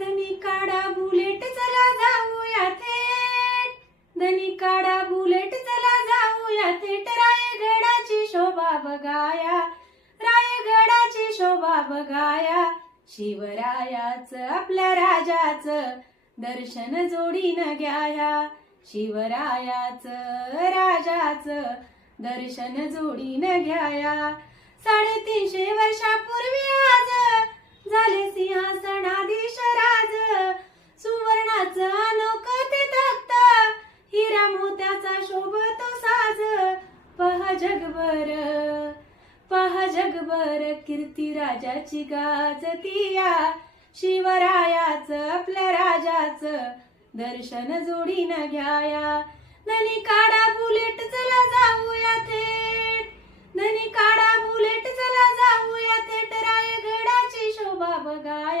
धनी काढा बुलेट चला जाऊया थेट, धनी काढा बुलेट चला जाऊया थेट, रायगडाची शोभा बघाया, रायगडाची शोभा बघाया. शिवरायाच आपल्या राजाच दर्शन जोडीनं घ्याया, शिवरायाच राजाच दर्शन जोडीनं घ्याया. 350 वर्षापूर्वी आज झाले सिंहासनाधीश राज, सुवर्णाचं अनोखं ते तख्त, हिरा मोत्याचा शोभतो साज. पहा जगभर, पहा जगभर कीर्ती राजाची गाजतीया, शिवरायाच आपल्या राजाच दर्शन जोडीनं घ्याया. धनी काढा बुलेट चला जाऊया थेट, धनी काढा बुलेट चला जाऊया थेट, रायगडाची शोभा बघाया.